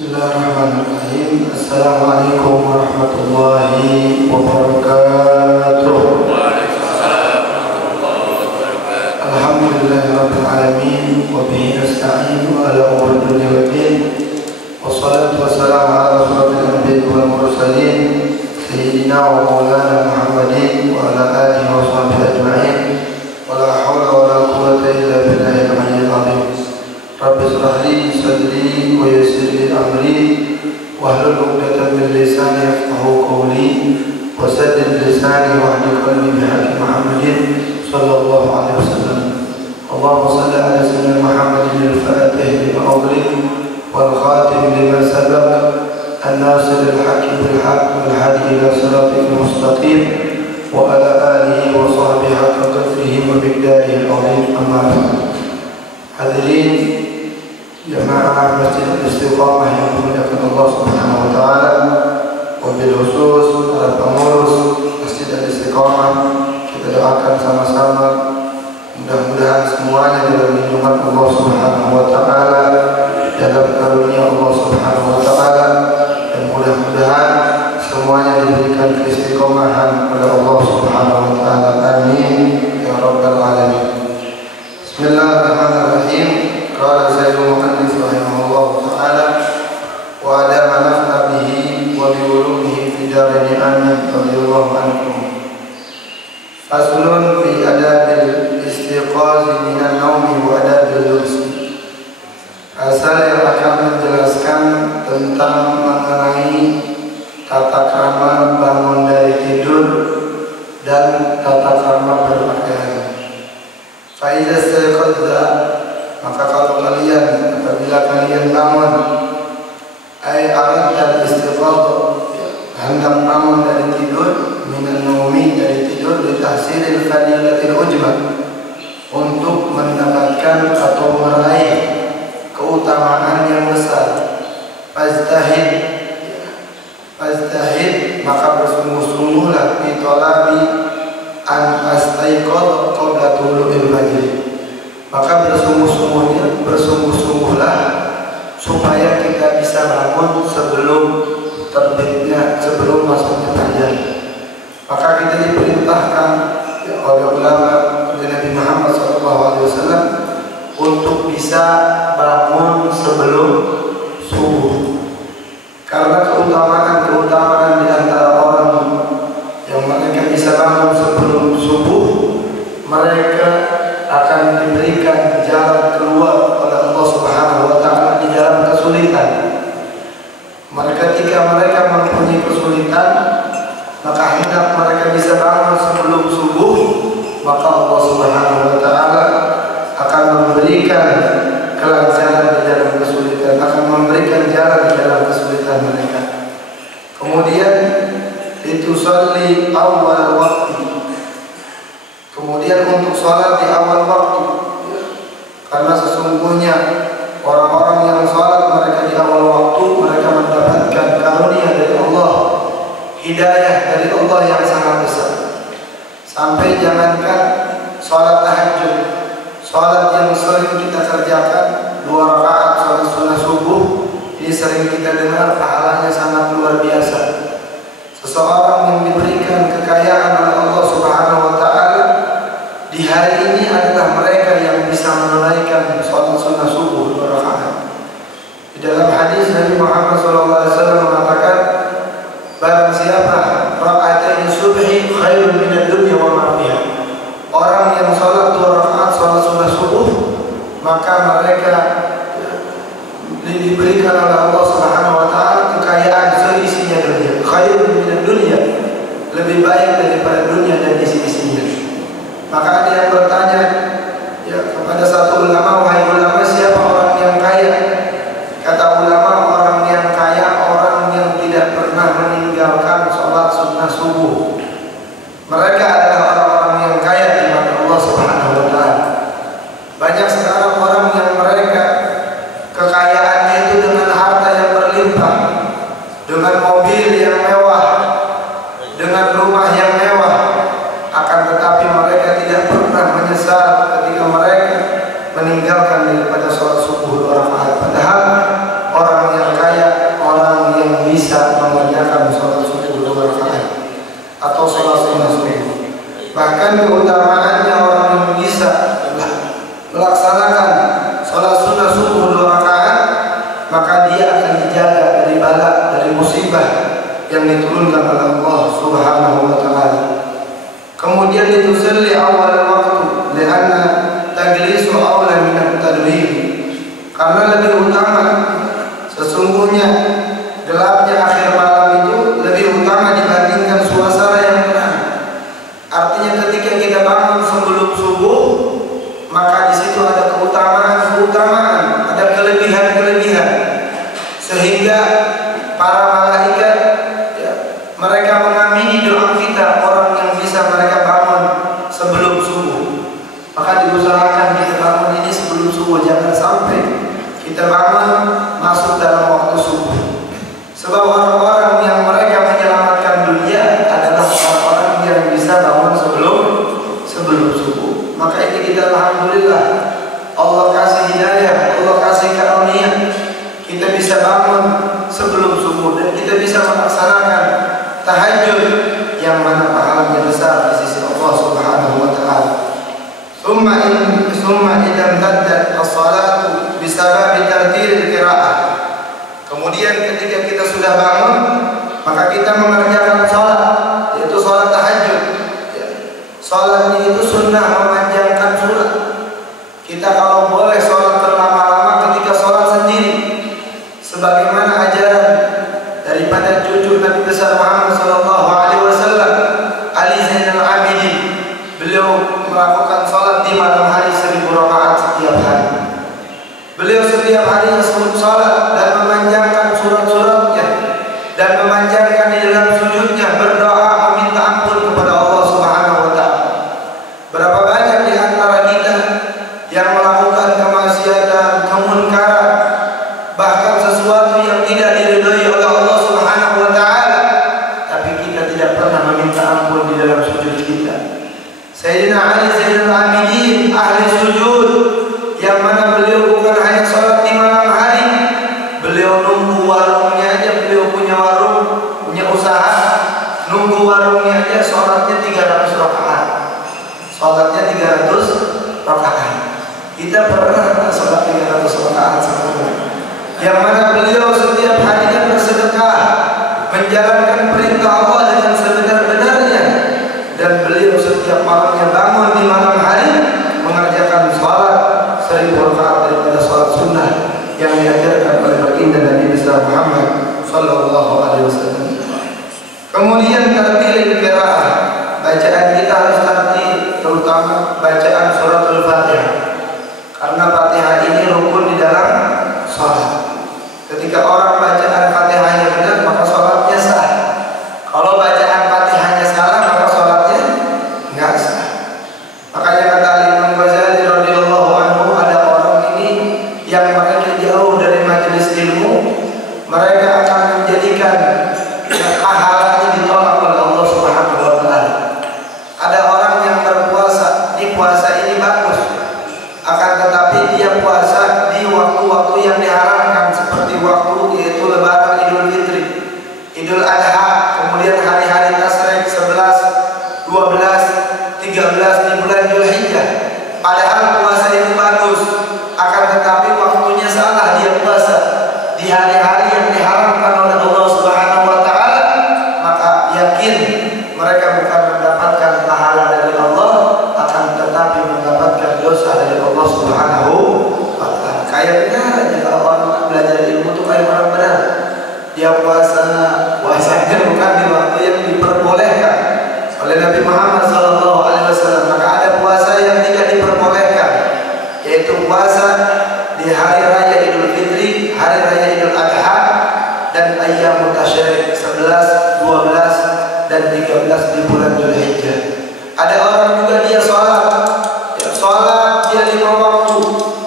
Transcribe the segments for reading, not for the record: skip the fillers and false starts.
Bismillahirrahmanirrahim. Assalamualaikum warahmatullahi wabarakatuh. Alhamdulillahirabbil alamin wa bihi nasta'in ala umuri dunya waddin. Wassalatu wassalamu ala asyrofil anbiya'i wal mursalin sayyidina wa maulana Muhammadin wa ala alihi wa sahbihi ajma'in. Wa la haula wa la quwwata illa billahil aliyyil azim. Rabbi shrah li sadri wa yassir li amri wahlul 'uqdatam min lisani yafqahu qawli wa saddid lisani wa hdil qalbi bihaqqi Muhammadin sallallahu alaihi wasallam. Allahumma shalli ala sayyidina Muhammadin al-fatih lima ughliq wal khatim lima sabaq an-nasir al-haqqi bil haqq wal hadi ila siratil mustaqim wa ala alihi wa sahbihi haqqa qadrihi wa miqdarihi al-'azim. Amma ba'd. Hadirin jamaah Masjid Istiqamah yang dimuliakan Allah Subhanahu wa taala, wabil khusus para pengurus Masjid Istiqamah, kita doakan sama-sama mudah-mudahan semuanya dalam lindungan Allah Subhanahu wa taala, dalam karunia Allah Subhanahu wa taala, dan mudah-mudahan semuanya diberikan keistiqomahan oleh Allah Subhanahu wa taala. Amin ya rabbal alamin. Bismillahirrahmanirrahim. Qala sayyidul mu'allif rahimahullahu ta'ala wa adama nafna bihi wa bi ulumihi fi darini amin radhiyallahu ankum. Faslun fi adabil istiqazi minan naumi wa adabil lubsi. Asal yang akan menjelaskan tentang mengenai tata krama bangun dari tidur dan tata krama berpakaian. Fa idza istayqadha, maka kalau kalian apabila kalian bangun, ay arad dan istiqadha, hendak bangun dari tidur, minan naumi dari tidur, litahsilil fadilatil ujma, untuk mendapatkan atau meraih keutamaan yang besar. Fastahid, maka bersungguh-sungguhlah fi talabi an astaiqadha qabla tulu'il fajr. Maka bersungguh-sungguhlah supaya kita bisa bangun sebelum terbitnya, sebelum masuknya fajar. Maka kita diperintahkan oleh ulama Nabi Muhammad SAW untuk bisa bangun sebelum subuh. Karena keutamaan di antara orang yang mereka bisa bangun sebelum subuh, mereka akan diberikan jalan keluar oleh Allah Subhanahu wa taala di dalam kesulitan. Ketika mereka mempunyai kesulitan, maka hendak mereka bisa bangun sebelum subuh, maka Allah Subhanahu wa taala akan memberikan kelancaran di dalam kesulitan, akan memberikan jalan di dalam kesulitan mereka. Kemudian itu sholli awal waktu. Kemudian untuk sholat di awal waktu, karena sesungguhnya orang-orang yang sholat mereka di awal waktu, mereka mendapatkan karunia dari Allah, hidayah dari Allah yang sangat besar. Sampai jangankan sholat tahajud, sholat yang sering kita kerjakan 2 rakaat sholat sunnah subuh, ini sering kita dengar pahalanya sangat luar biasa. Seseorang yang diberikan kekayaan oleh Allah Subhanahu wa taala di hari ini adalah mereka yang bisa menunaikan sholat sunnah subuh 2 rakaat. Di dalam hadis Nabi Muhammad SAW mengatakan, barang siapa rakaatain subhi khairun minad dunya wa ma fiha. Orang yang sholat 2 rakaat sholat sunnah subuh, maka mereka diberikan oleh Allah Subhanahu wa taala kekayaan seisinya dunia. Khairun minad dunya, lebih baik daripada dunia dan isi-isinya. Maka ada yang bertanya kepada satu ulama, wahai ulama, siapa orang yang kaya? Kata ulama, orang yang kaya orang yang tidak pernah meninggalkan sholat sunnah subuh. Mereka adalah orang-orang yang kaya di mata Allah Subhanahu wa taala. Banyak sekarang orang yang mereka kekayaannya itu dengan harta yang berlimpah, dengan mobil yang mewah, dengan rumah yang mewah, akan tetapi mereka tidak pernah menyesal ketika mereka meninggalkan daripada sholat subuh 2 rakaat. Padahal orang yang kaya bisa mengerjakan sholat subuh 2 rakaat atau sholat sunnah subuh. Bahkan keutamaannya orang yang bisa melaksanakan sholat sunnah subuh 2 rakaat, maka dia akan dijaga dari bala, dari musibah yang diturunkan oleh Allah Subhanahu wa taala. Kemudian ditusalli awal waktu lianna tajlisu awla min at-tadwin, karena lebih utama, sesungguhnya gelapnya akhir malam itu lebih utama dibandingkan suasana yang tenang. Artinya ketika kita bangun sebelum subuh, maka di situ ada keutamaan, ada kelebihan, sehingga para malaikat ya, mereka mengamini doa kita, orang yang bisa mereka bangun sebelum subuh. Maka diusahakan kita bangun ini sebelum subuh, jangan sampai kita bangun masuk dalam waktu subuh. Sebab orang-orang yang mereka menyelamatkan dunia adalah orang-orang yang bisa bangun sebelum subuh. Maka ini kita alhamdulillah, Allah kasih hidayah, Allah kasih karunia, kita bisa bangun sebelum subuh dan kita bisa melaksanakan tahajud yang mana pahalanya besar di sisi Allah Subhanahu wa taala. Summa idam taddat as-salatu bisabab tartil qiraah. Kemudian ketika kita sudah bangun, maka kita mengerjakan salat, yaitu salat tahajud. Salatnya itu sunnah memanjangkan surat. Kita kalau boleh salat terlama-lama ketika salat sendiri, sebagaimana ajaran daripada cucu Nabi besar Muhammad sallallahu alaihi wasallam, Ali Zainal Abidin. Beliau melakukan salat di malam hari 1000 rakaat setiap hari. Beliau setiap hari salat dan memanjangkan surat-suratnya dan memanjangkan di dalam sujudnya, berdoa meminta ampun kepada Allah Subhanahu wa taala. Berapa banyak di antara kita yang melakukan kemaksiatan, kemunkaran, bahkan sesuatu yang tidak diridhai oleh Allah Subhanahu wa taala, tapi kita tidak pernah meminta ampun di dalam sujud kita. Sayyidina Ali Zainal Abidin ahli sujud, yang mana beliau bukan hanya sholat di malam hari, beliau nunggu warungnya aja, beliau punya warung, punya usaha, nunggu warungnya aja sholatnya 300 rakaat. Sholatnya 300 rakaat. Kita pernah sholat 300 rakaat sama, yang mana beliau setiap harinya bersedekah, menjalankan perintah Allah dengan sebenar-benarnya, dan beliau setiap malamnya bangun di malam hari mengerjakan sholat 1000 rakaat daripada sholat sunnah yang diajarkan oleh baginda Nabi besar Muhammad sallallahu alaihi wasallam. Kemudian tartil qiraah, bacaan kita harus tartil, terutama bacaan suratul Fatihah, karena Fatihah ini rukun di dalam sholat. Ketika orang bacaan Fatihahnya benar, maka sholatnya sah. Kalau bacaan Fatihahnya salah, maka sholatnya enggak sah. Makanya kata Imam Ghazali radhiyallahu anhu, ada orang ini yang mereka jauh dari majelis ilmu, mereka akan menjadikan pahalanya ditolak oleh Allah Subhanahu wa taala. Ada orang yang berpuasa, di puasa ini bagus, akan tetapi dia puasa di waktu-waktu yang diharamkan, seperti waktu yaitu Lebaran, Idul Fitri, Idul Adha, kemudian hari-hari Tasyrik 11, 12, 13 di bulan Dzulhijjah. Padahal puasa itu bagus, akan tetapi waktunya salah, dia puasa di hari-hari yang diharamkan oleh Allah Subhanahu wa taala, maka yakin mereka bukan mendapatkan pahala dari Allah, akan tetapi mendapatkan dosa dari Allah Subhanahu wa taala. Kayak benar aja kalau orang belajar ilmu itu kayak orang benar. Dia puasanya bukan di waktu yang diperbolehkan oleh Nabi Muhammad sallallahu alaihi wasallam. Maka ada puasa yang tidak diperbolehkan, yaitu puasa di hari raya Idul Fitri, hari raya Idul Adha, dan ayyamut tasyrik 11, 12 dan 13 di bulan Dzulhijjah. Ada orang juga dia sholat dia 5 waktu,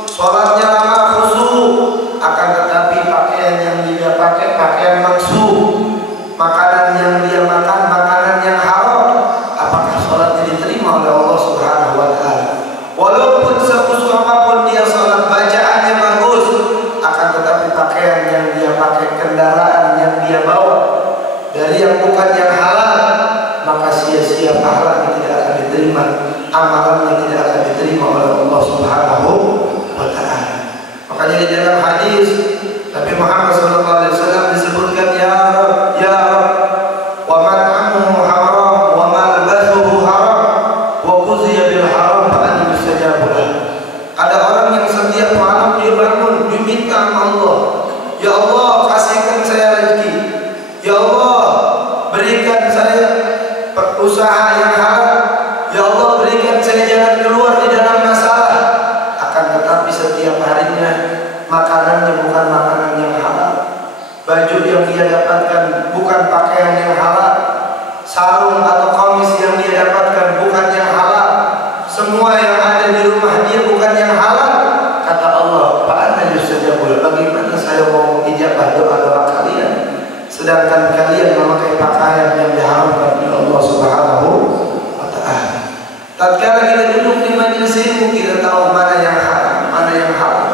sholatnya lama khusyuk, akan tetapi pakaian yang dia pakai pakaian maksuh, makanan yang dia makan makanan yang haram. Apakah sholatnya diterima oleh Allah Subhanahu wa taala? Walaupun sekhusyuk apapun dia sholat, bacaannya bagus, akan tetapi pakaian yang dia pakai, kendaraan yang dia bawa bukan yang halal, maka sia-sia pahala yang tidak akan diterima, amalannya tidak akan diterima oleh Allah Subhanahu wa Ta'ala. Makanya di dalam hadis Nabi Muhammad SAW disebutkan, ya Rab, wa mat'amuhu haram, wa malbasuhu haram, wa quziya bil haram fa'an yustajabu lah. Ada orang yang setiap malam dia bangun, diminta sama Allah, ya Allah kasihkan saya rezeki, ya Allah berikan saya usaha yang halal, ya Allah berikan saya jalan keluar di dalam masalah. Akan tetapi setiap harinya makanannya bukan makanan yang halal, baju yang dia dapatkan bukan pakaian yang halal, sarung atau kamis yang dia dapatkan bukan yang halal, semua yang ada di rumah dia bukan yang halal. Kata Allah, fa'anna yustajabu, bagaimana saya mau ijabah doa-doa kalian sedangkan kalian memakai pakaian yang diharamkan oleh Allah Subhanahu wa Ta'ala. Tatkala kita duduk di majelis ilmu, kita tahu mana yang haram, mana yang halal,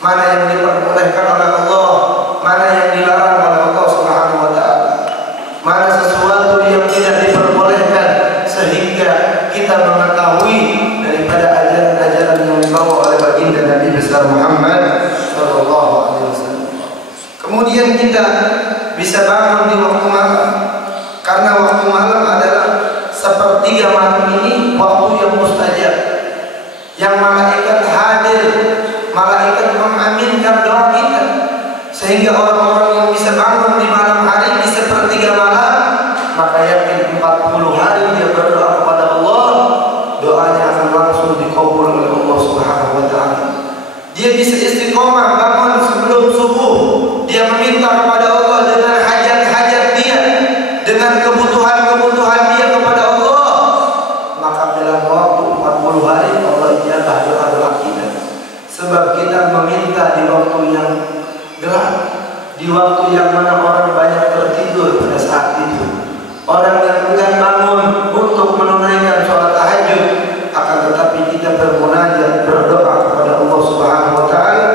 mana yang diperbolehkan oleh Allah, mana yang dilarang oleh Allah Subhanahu wa Ta'ala, mana sesuatu yang tidak diperbolehkan, sehingga kita mengetahui daripada ajaran-ajaran yang dibawa oleh baginda Nabi besar Muhammad sallallahu alaihi wasallam. Kemudian kita bisa bangun di waktu malam, karena waktu malam adalah sepertiga malam ini waktu yang mustajab, yang malaikat hadir, malaikat mengaminkan doa kita, sehingga orang-orang yang bisa bangun di malam hari di sepertiga malam, maka yakin 40 hari dia berdoa kepada Allah, doanya akan langsung dikabul oleh Allah Subhanahu wa Ta'ala. Dia bisa istiqomah bangun sebelum subuh, dia meminta kepada Allah dengan hajat-hajat dia, dengan kebutuhan-kebutuhan dia kepada Allah, maka dalam waktu 40 hari Allah ijabah doa-doa kita. Sebab kita meminta di waktu yang gelap, di waktu yang mana orang banyak tertidur pada saat itu, orang yang enggan bangun untuk menunaikan sholat tahajud, akan tetapi kita bermunajat, berdoa kepada Allah Subhanahu wa Ta'ala,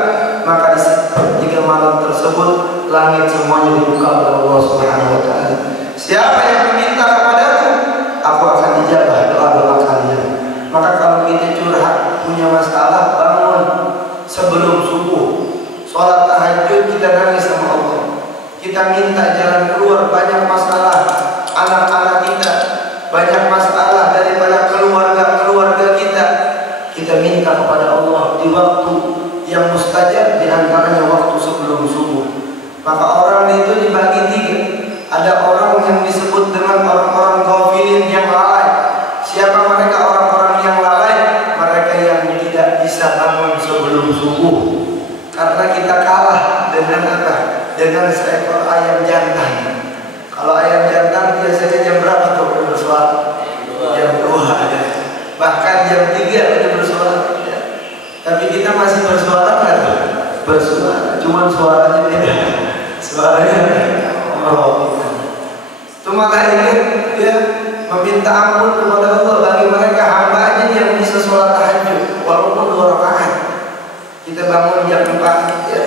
maka di sepertiga malam tersebut langit semuanya dibuka oleh Allah Subhanahu wa Ta'ala. Siapa yang meminta kepadaku, aku akan dijabah doa-doa kalian. Maka kalau kita curhat, punya masalah, bangun sebelum subuh, sholat tahajud, kita nangis sama Allah, kita minta jalan keluar, banyak masalah anak-anak kita, banyak masalah daripada keluarga kita, kita minta kepada Allah di waktu yang mustajab, di antaranya waktu sebelum subuh. Maka orang itu dibagi tiga. Ada orang yang disebut dengan orang-orang ghafilin, yang lalai. Siapa mereka orang-orang yang lalai? Mereka yang tidak bisa bangun sebelum subuh, karena kita kalah dengan apa? Dengan seekor ayam jantan. Kalau ayam jantan biasanya jam berapa tuh bersuara? Jam 2 ya. Bahkan jam 3 udah bersuara ya. Tapi kita masih bersuara kan? Bersuara, cuman suaranya beda. Suaranya Allah. Itu makanya dia meminta ampun kepada Allah bagi mereka hambanya yang bisa sholat tahajud walaupun 2 rakaat. Kita bangun jam 4 ya.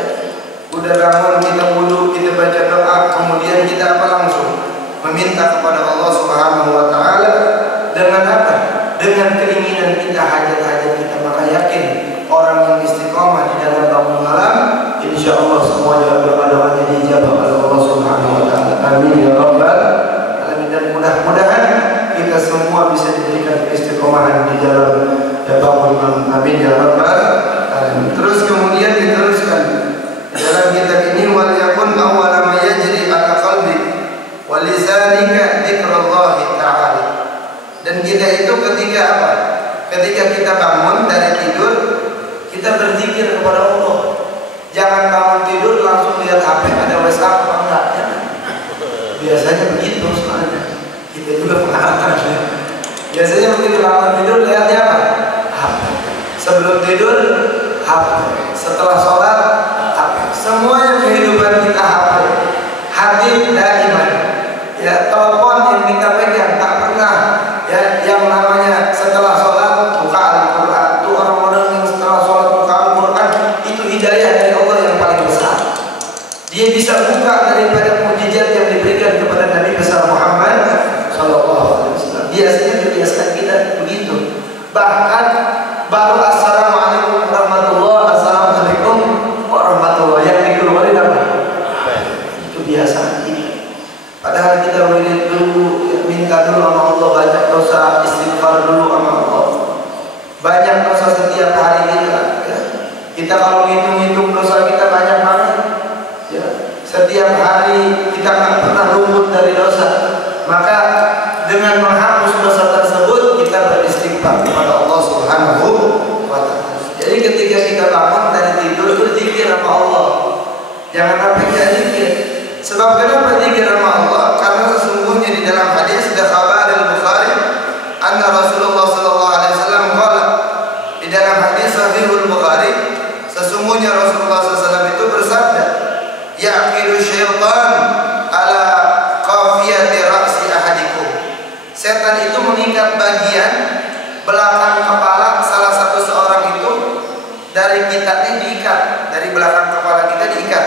Udah bangun, kita wudu, kita baca doa, kemudian kita apa? Langsung meminta kepada Allah Subhanahu wa Ta'ala. Dengan apa? Dengan keinginan kita, hajat-hajat kita. Maka yakin orang yang istiqomah di dalam bangun malam, insya Allah semuanya doa-doanya dijabah oleh Allah Subhanahu wa Ta'ala. Amin ya rabbal alamin. Dan mudah-mudahan kita semua bisa diberikan keistiqomahan di dalam bangun malam. Amin ya rabbal alamin. Terus kemudian diteruskan dalam kitab ini, wal yakun awwala ma yajri ala qalbi wa lisanika dzikrullah ta'ala. Dan kita itu ketika apa? Ketika kita bangun dari tidur, kita berzikir kepada Allah. Jangan bangun tidur langsung lihat HP, ada WhatsApp apa enggak ya? Biasanya begitu soalnya. Kita juga pengalaman ya. Biasanya begitu bangun tidur lihatnya apa? HP. Sebelum tidur HP. Setelah sholat HP. Semuanya kehidupan kita HP. Hati daiman. Ya, telepon yang kita pegang tak pernah ya yang namanya setelah sholat buka Al-Quran. Itu orang-orang yang setelah sholat buka Al-Quran, itu hidayah dari Allah yang paling besar. Dia bisa buka daripada mukjizat yang diberikan kepada Nabi besar setiap hari kita nggak pernah luput dari dosa, maka dengan menghapus dosa tersebut kita beristighfar kepada Allah Subhanahu wa Ta'ala. Jadi ketika kita bangun dari tidur berzikir sama Allah, jangan sampai tidak zikir. Sebab kenapa zikir sama Allah? Karena sesungguhnya di dalam hadis ada khabar al-Bukhari anna Rasulullah sallallahu alaihi wasallam qala, di dalam hadis Sahihul Bukhari, sesungguhnya Rasulullah SAW itu bersabda, yaqilu syaitan ala qafiyati ra'si ahadikum. Setan itu mengikat bagian belakang kepala salah satu seorang itu, dari kitanya diikat, dari belakang kepala kita diikat.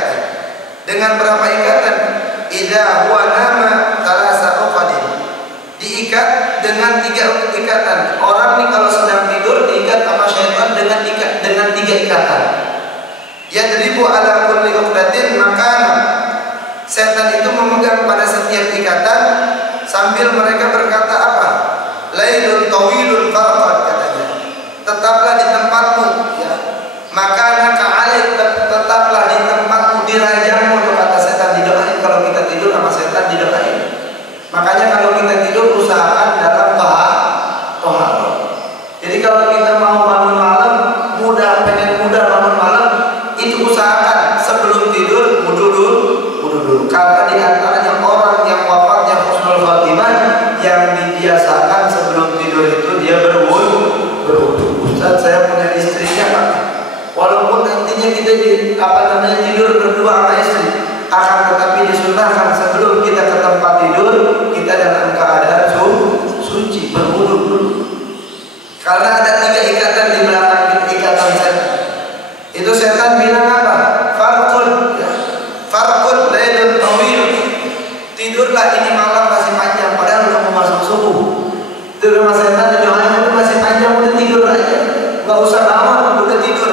Dengan berapa ikatan? Idza huwa nama thalatha uqadin. Diikat dengan 3 ikatan. Orang nih kalau sedang tidur diikat sama syaitan dengan 3 ikatan. Yadribu ala kulli uqdatin makan. Setan itu memegang pada setiap ikatan sambil mereka berkata apa? Lailun tawilun farqad, katanya. Tetaplah di tempatmu, ya. Makana ka'alik, tetaplah di tempatmu, di rajamu, kata setan. Didoain kalau kita tidur sama setan, didoain. Makanya kalau kita tidur usahakan dalam taharah. Jadi kalau kita mau bangun malam, pengen mudah bangun malam, itu usahakan sebelum tidur wudu dulu. Karena di antaranya orang yang wafatnya husnul khatimah, yang dibiasakan sebelum tidur itu dia berwudu. Ustaz, saya punya istrinya Pak. Walaupun nantinya kita tidur berdua sama istri, akan tetapi disunahkan sebelum kita ke tempat tidur kita dalam keadaan suci, berwudu dulu. Karena ada 3 ikatan di belakang ikatan setan. Itu setan bilang apa? Farqun, ya. Farqun lailun tawil. Tidurlah, ini malam masih panjang, padahal udah mau masuk subuh. Itu rumah setan, doanya itu masih panjang, udah tidur aja. Enggak usah lama, udah tidur.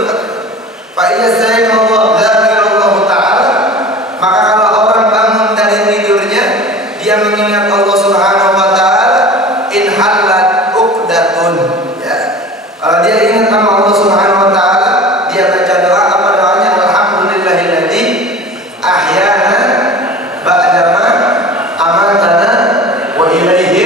Fa iya saya kalau dzakirallahu taala, maka kalau orang bangun dari tidurnya dia mengingat Allah Subhanahu wa taala, in halat uqdatun, ya. Kalau dia ingat sama Allah Subhanahu wa taala, dia baca doa, apa doanya? Alhamdulillahilladzi ahyana ba'dama amatana wa ilaihi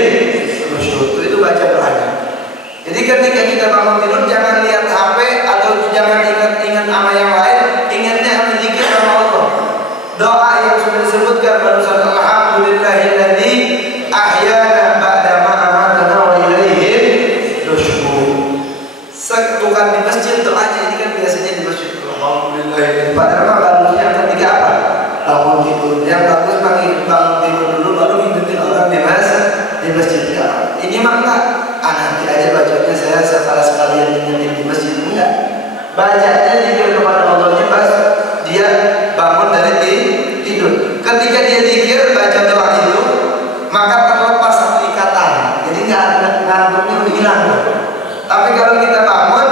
nusyur. Itu baca doanya. Jadi ketika kita bangun tidur jangan lihat HP atau jangan ingat sama yang lain, ingatnya sama zikir sama Allah. Doa yang sudah disebutkan barusan, alhamdulillahilladzi ahyana ba'dama amatana wa ilaihi nusyur. Bukan di masjid doanya, ini kan biasanya di masjid. Alhamdulillah. Padahal bagusnya yang ketiga apa? Bangun tidur. Yang bagus bangun tidur dulu baru ngikutin orang di masjid. Ya. Ini mah enggak. Nanti aja bacanya saya setelah sekalian ingetin di masjid, enggak. Bacanya zikir kepada Allahnya pas dia bangun dari tidur. Ketika dia zikir baca doa itu, maka terlepas satu ikatan. Jadi ngantuknya udah hilang. Tapi kalau kita bangun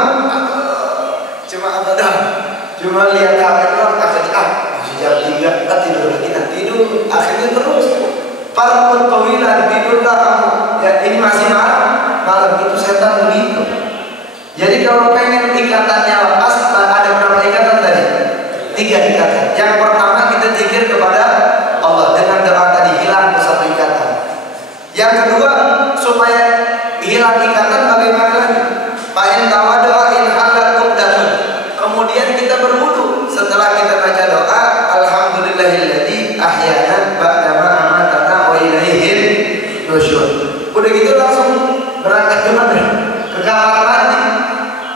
cuma lihat HP doang, akhirnya masih jam 3, tidur lagi, tidur, akhirnya terus farqun tawilan, tidurlah kamu. Ya ini masih malam itu setan begitu. Jadi kalau pengen ikatannya lepas, ada berapa ikatan tadi? 3 ikatan. Yang pertama kita zikir kepada Allah dengan doa tadi, hilang satu ikatan. Yang kedua, supaya hilang ikatan bagaimana lagi? Fa'in tawaddu'a in halat uqdatun. Kemudian kita berwudu setelah kita baca doa alhamdulillahilladzi ahyana ba'dama amatana wa ilaihi nusyur. Udah gitu langsung berangkat ke mana? Ke kamar mandi.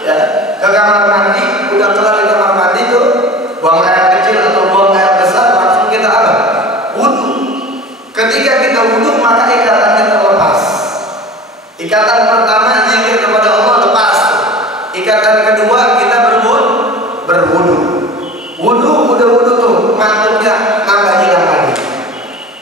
Ya, ke kamar mandi, udah kelar di kamar mandi tuh, buang air kecil atau buang air besar, langsung kita apa? Wudu. Ketika kita wudu maka ikatannya terlepas. Ikatan pertama zikir kepada Allah lepas. Ikatan kedua kita berwudu. Udah wudu tuh, ngantuknya nambah hilang lagi.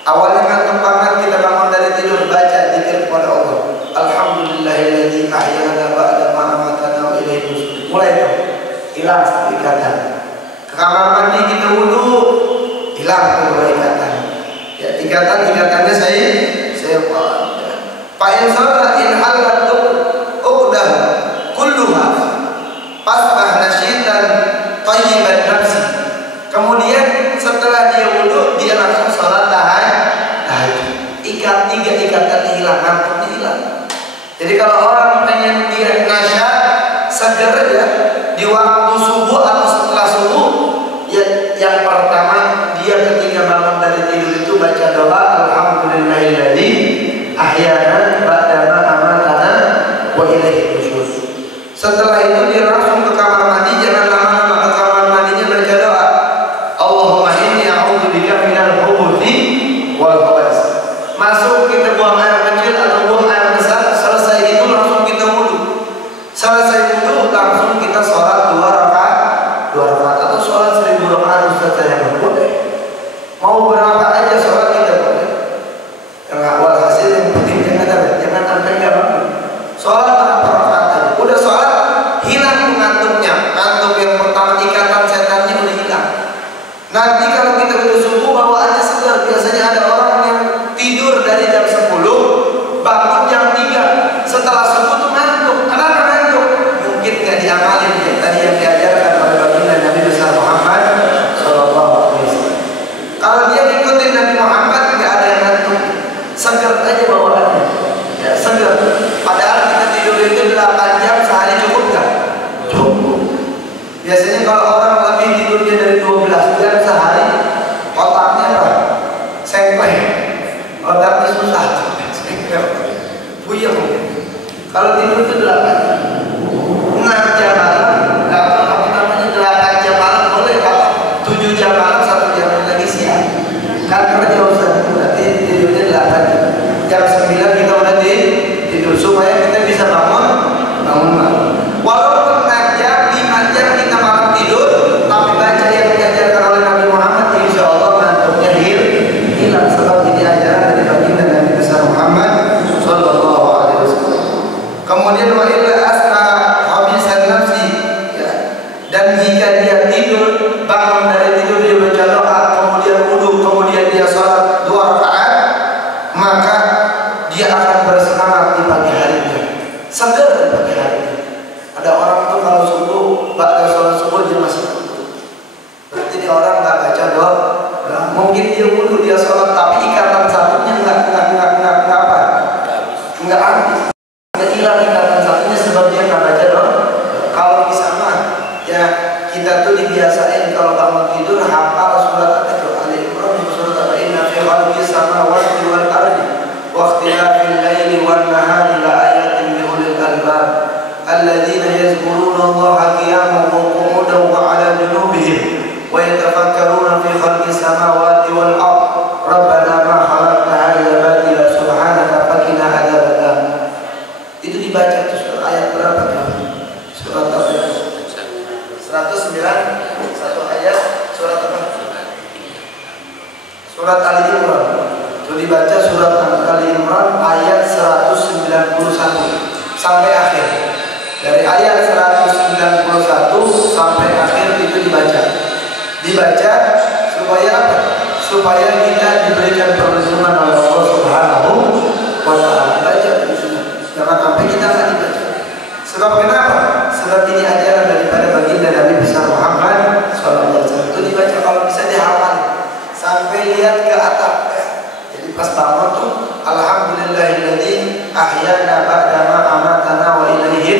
Awalnya ngantuk banget, kita bangun dari tidur baca zikir kepada Allah. Alhamdulillahilladzi ahyana ba'dama amatana wa ilaihi nusyur. Mulai tuh hilang satu ikatan. Ke kamar mandi kita wudu, hilang kedua ikatan. Ya, ikatannya saya buat. Fa in salla in halat uqdah kulluha fasbah nasyidan thayyiban nafsi. Kemudian setelah dia wudu kalau orang pengen dia nasyat seger ya di waktu subuh atau setelah subuh, ya yang pertama dia ketika bangun dari tidur itu baca doa alhamdulillahilladzi ahyana ba'dama amatana wa ilaihi nusyur. Setelah itu dia langsung ke kamar mandi, jangan lama-lama ke kamar mandinya baca doa Allahumma inni a'udzubika minal khubuthi wal khaba'is. Masuk kita buang air kecil atau buang air besar, selesai itu langsung kita wudu. Selesai wudu langsung kita sholat 2 rakaat atau sholat 1000 rakaat Ustaz saya boleh. Mau berapa aja sholat kita boleh. Yang awal hasil yang penting jangan sampai nggak bangun. Sholat berapa rakaat tadi? Udah sholat hilang ngantuknya, ngantuk yang pertama ikatan setannya udah hilang. Nanti kalau kita udah subuh bawaannya segar. Biasanya ada orang yang tidur dari jam 10 bangun jam 3 setelah subuh tuh ngantuk. Kenapa ngantuk? Mungkin nggak diamalin ya tadi yang diajarkan oleh baginda Nabi besar Muhammad Sallallahu Alaihi Wasallam. Kalau dia ngikutin Nabi Muhammad nggak ada yang ngantuk, segar aja bawaannya, ya segar. Padahal kita tidur itu 8 jam sehari cukup nggak? Cukup. Biasanya kalau orang lebih tidurnya dari 12 jam sehari, otaknya apa? Sengkleh. Otaknya susah. Puyeng. Kalau tidur itu 8 jam. 6 jam malam, apa namanya 8 jam malam boleh, kalau 7 jam malam 1 jam lagi siang. Kan kerja Ustaz, berarti tidurnya 8 jam. Jam 9 kita udah tidur supaya kita bisa bangun malam. Walaupun 6 jam, 5 jam kita malam tidur, tapi baca yang diajarkan oleh Nabi Muhammad, insya Allah ngantuknya hilang. Sebab ini ajaran dari baginda Nabi besar Muhammad Sallallahu Alaihi Wasallam. Kemudian wa illa asna habisan nafsi, ya. Dan jika dia tidur, bangun dari tidur dia baca doa, kemudian wudu, kemudian dia sholat 2 rakaat, maka dia akan bersemangat di pagi harinya, segar di pagi harinya. Ada orang tuh kalau subuh, baca sholat subuh dia masih wudu, berarti dia orang nggak baca doa. Mungkin dia wudu, dia sholat, tapi ikatan satunya nggak habis, nggak hilang ikatan satunya sebab dia nggak baca doa. Kalau misalnya ya kita tuh dibiasain kalau bangun tidur hafal surat apa itu Al-Imran, surat apa inna fi khalqis samawati wal ardi wa ikhtilafil laili wan nahari la ayatin li ulil albab alladzina yazkuruna Allaha qiyaman wa qu'udan wa 'ala junubihim wa yatafakkaruna fi khalqis samawati wal ard rabbana ma khalaqta hadza batila subhanaka faqina adzabannar. Itu dibaca tuh surat ayat berapa tuh? Surat apa? 109 satu ayat surat apa? Surat Ali Imran. Itu dibaca surat Ali Imran ayat 191 sampai akhir. Dari ayat 191 sampai akhir itu dibaca supaya apa? Supaya kita diberikan perlindungan oleh Allah Subhanahu wa Ta'ala. Baca itu, jangan sampai kita nggak dibaca. Sebab kenapa? Sebab ini ajaran daripada baginda Nabi besar Muhammad Sallallahu Alaihi Wasallam. Itu dibaca kalau bisa dihafal sampai lihat ke atap. Jadi pas bangun tuh alhamdulillahilladzi ahyana ba'dama amatana wa ilaihi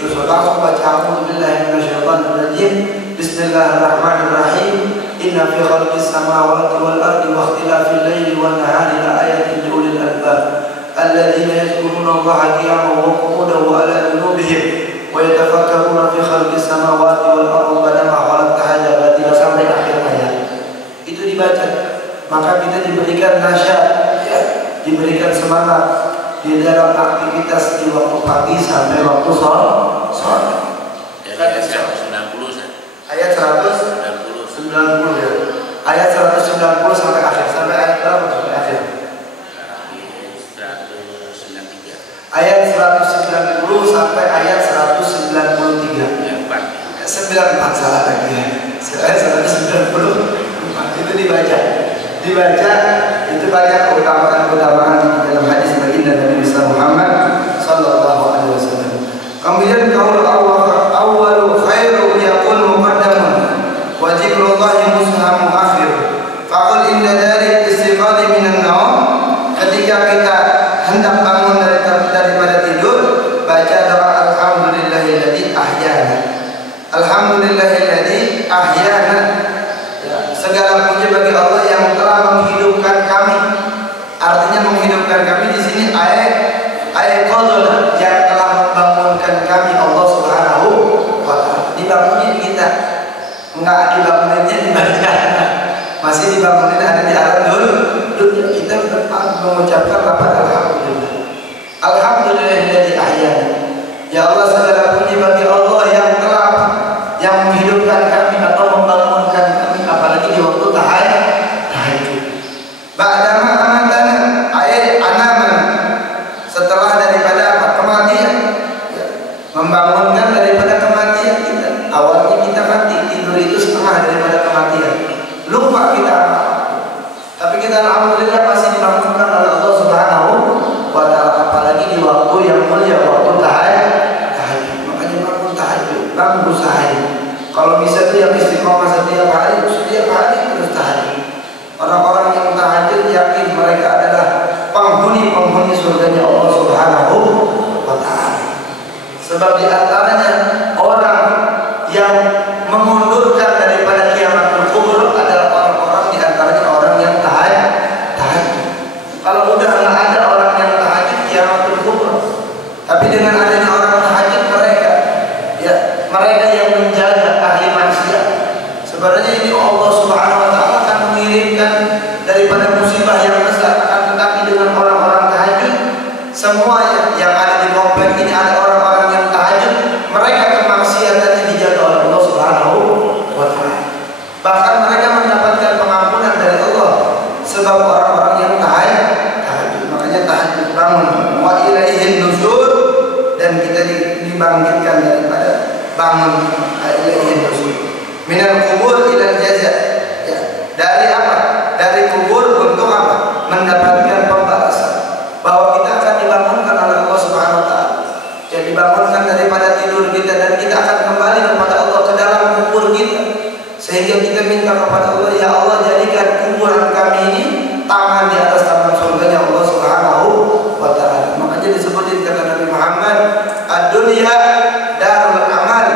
nusyur. Langsung baca a'udzubillahi minasyaitonir rajim. Bismillahirrahmanirrahim. Inna fi khalqis samawati wal ardi wa ikhtilafil laili wan nahari la ayatin li ulil albab alladzina yadhkuruna Allaha qiyaman wa qu'udan wa 'ala junubihim wa yatafakkaruna fi khalqis samawati wal ardi rabbana ma khalaqta hadza batila sampai akhir ayat. Itu dibaca, maka kita diberikan nasyat, ya, diberikan semangat di dalam aktivitas di waktu pagi sampai waktu sore. Ayat 190 ya. Ayat 190 sampai akhir. Sampai ayat berapa sampai akhir? Ayat 190 sampai ayat 193. 94 salah lagi ya. Ayat 190 itu dibaca itu banyak keutamaan di dalam hadis baginda Nabi Muhammad Sallallahu Alaihi Wasallam. Kemudian qaul awwalu khairu yaqul muqaddamun wa zikrullahi mushamu akhir. Faqul inda dzalik istiqadi minan naum. Ketika kita hendak bangun daripada tidur, mengucapkan lafaz alhamdulillah. Alhamdulillahilladzi ahyana. Ya Allah, segala puji bagi Allah yang telah yang menghidupkan kami atau membangunkan kami, apalagi di waktu tahajud. Ba'dama amatana ayat anaman, setelah daripada apa? Kematian. Ya. Membangunkan daripada kematian kita. Awalnya kita mati, tidur itu setengah daripada kematian. Lupa kita apa. Tapi kita alhamdulillah masih dibangunkan oleh Allah Subhanahu wa ta'ala, apalagi di waktu yang mulia, waktu tahajud. Makanya bangun tahajud, bangun berusaha. Kalau bisa tuh yang istiqomah setiap hari terus tahajud. Orang-orang yang tahajud yakin mereka adalah penghuni surganya Allah Subhanahu wa ta'ala. Sebab di antaranya orang yang memundurkan daripada kiamatul kubur adalah orang-orang di antaranya orang yang tahajud. Kalau udah nggak ada orang yang tahajud, kiamatul kubur. Tapi dengan adanya orang tahajud, mereka yang menjaga ahli maksiat. Sebenarnya ini Allah Subhanahu wa ta'ala akan mengirimkan daripada musibah yang besar, akan tetapi dengan orang-orang tahajud, semua yang ada di komplek ini ada orang-orang yang tahajud, mereka kemaksiatannya dijaga oleh Allah Subhanahu wa ta'ala. Bahkan mereka mendapatkan pengampunan dari Allah sebab orang-orang yang tahajud. Makanya tahajud, bangun, wa ilaihin nusyur, dan kita dibangkitkan daripada bangun ilaihin nusyur. Minal kubur ilal jaza. Ya. Dari apa? Dari kubur untuk apa? Mendapatkan pembalasan. Bahwa kita akan dibangunkan oleh Allah Subhanahu wa ta'ala. Ya, dibangunkan daripada tidur kita, dan kita akan kembali kepada Allah ke dalam kubur kita. Sehingga kita minta kepada Allah, ya Allah, jadikan kuburan kami ini taman di atas taman surganya Allah Subhanahu wa ta'ala. Makanya disebutin kata Nabi Muhammad, ad-dunya darul amal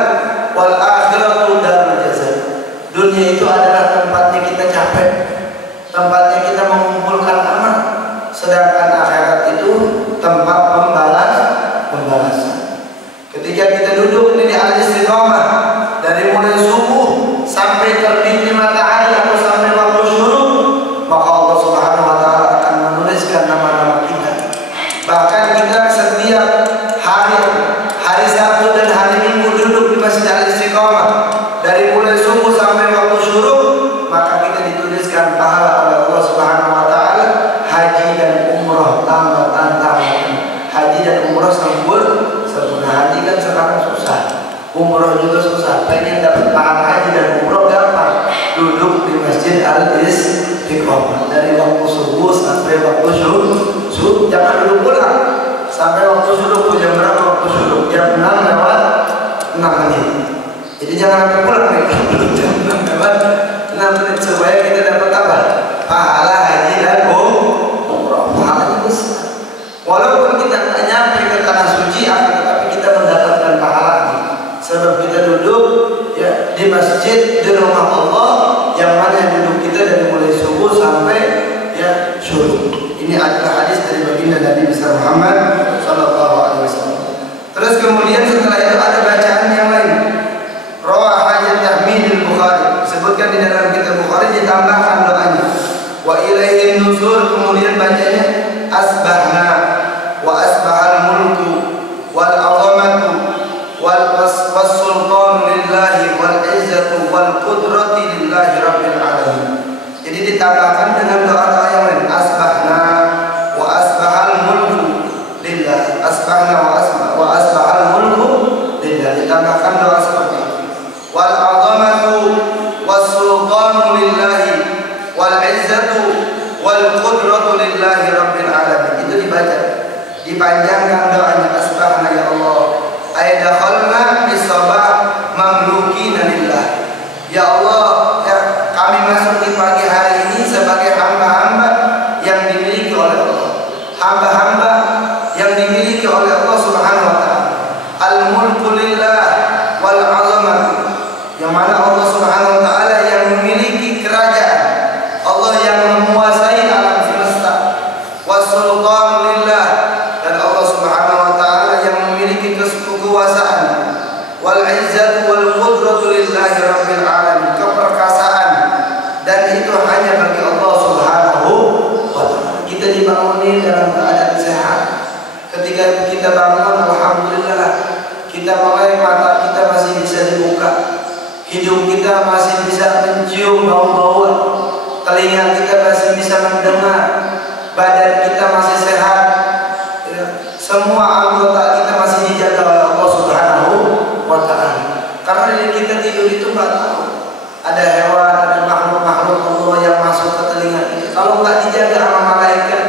wal akhiratu darul jazaa. Dunia itu adalah tempatnya kita capek, tempatnya kita mengumpulkan amal, sedangkan akhirat itu tempat pembalasan. Ketika kita duduk di al-istiqamah dari mulai subuh sampai terbitnya matahari atau sampai waktu syuruk, maka Allah Subhanahu wa ta'ala akan menuliskan nama-nama kita. Bahkan kita setiap hari Sabtu dan hari Minggu duduk di Masjid Al-Istiqamah dari mulai subuh sampai waktu syuruk, maka kita dituliskan pahala oleh Allah Subhanahu wa ta'ala. Haji dan umrah tambah. Haji dan umrah sempurna. Haji kan sekarang susah, umrah juga susah. Pengen dapat pahala haji dan umrah gampang, duduk di Masjid Al-Istiqamah dari waktu subuh sampai waktu syuruk. Jangan duduk pulang sampai waktu syuruk. Jam berapa waktu syuruk? Jam 6 lewat 6 menit. Jadi jangan sampai pulang nih, jam 6 lewat 6 menit, supaya kita dapat apa? Pahala haji dan umrah. Pahalanya besar. Walaupun kita tidak nyampe ke tanah suci, tetapi kita mendapatkan pahalanya. Sebab kita duduk ya di masjid, di rumah Allah, yang mana duduk kita dari mulai subuh sampai ya syuruk. Ini adalah hadis dari baginda Nabi besar Muhammad sallallahu alaihi wasallam. Terus kemudian setelah itu ada bacaan yang lain. Rawah hajat tahmidul Bukhari, disebutkan di dalam kitab Bukhari, ditambahkan doanya. Wa ilaihin nusur, kemudian bacanya asbahna wa asbahal mulku wal azamatu wal sultan lillahi wal izzatu wal qudrati lillahi rabbil alamin. Jadi ditambahkan dengan doa-doa yang lain. Asbahna wa asbahal mulku lillah, asbahna wa asbahal mulku lillah, ditambahkan doa seperti itu. Wal azamatu was sultanu lillahi wal izzatu wal qudratu lillahi rabbil alamin. Itu dibaca, dipanjangkan doanya. Asbahna ya Allah, aidakhalna bisabah mamlukina lillah. Ya Allah, ya kami masuk di pagi hari ini sebagai hamba-hamba yang dimiliki oleh Allah, hamba-hamba yang dimiliki oleh Allah Subhanahu wa ta'ala. Al-mulku lillah wal azamatu, yang mana Allah Subhanahu wa ta'ala yang memiliki kerajaan, Allah yang menguasai alam semesta. Was sultanu lillah, dan Allah Subhanahu wa ta'ala ini dalam keadaan sehat. Ketika kita bangun, alhamdulillah, kita mulai mata kita masih bisa dibuka, hidung kita masih bisa mencium bau-bauan, telinga kita masih bisa mendengar, badan kita masih sehat, ya. Semua anggota kita masih dijaga oleh Allah Subhanahu wa Ta'ala. Karena dari kita tidur itu nggak tahu ada hewan, ada makhluk-makhluk Allah yang masuk ke telinga kita. Kalau nggak dijaga sama malaikat,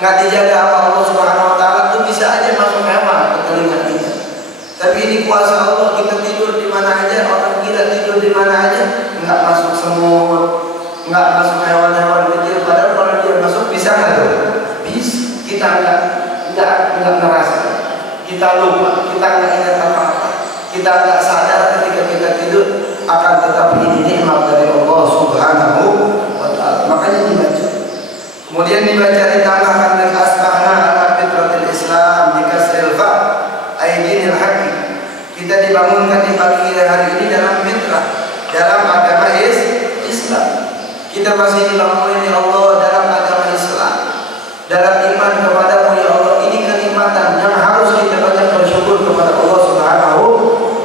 nggak dijaga sama Allah Subhanahu wa Ta'ala, itu bisa aja masuk hewan ke telinga kita. Tapi ini kuasa Allah, kita tidur di mana aja, orang gila tidur di mana aja, nggak masuk semut, nggak masuk hewan-hewan kecil. Padahal kalau dia masuk bisa nggak tuh? Bisa. Kita nggak ngerasa, kita lupa, kita nggak ingat apa-apa, kita nggak sadar ketika kita tidur. Akan tetapi ini nikmat dari Allah Subhanahu wa Ta'ala. Makanya dibaca. Kemudian dibaca ditambahkan dengan asbahna ala fitratil Islam dikasril fa aidinil haqqi. Kita dibangunkan di pagi hari ini dalam fitrah, dalam agama Islam. Kita masih dibangun ya Allah dalam agama Islam, dalam iman kepadamu ya Allah. Ini kenikmatan yang harus kita banyak bersyukur kepada Allah Subhanahu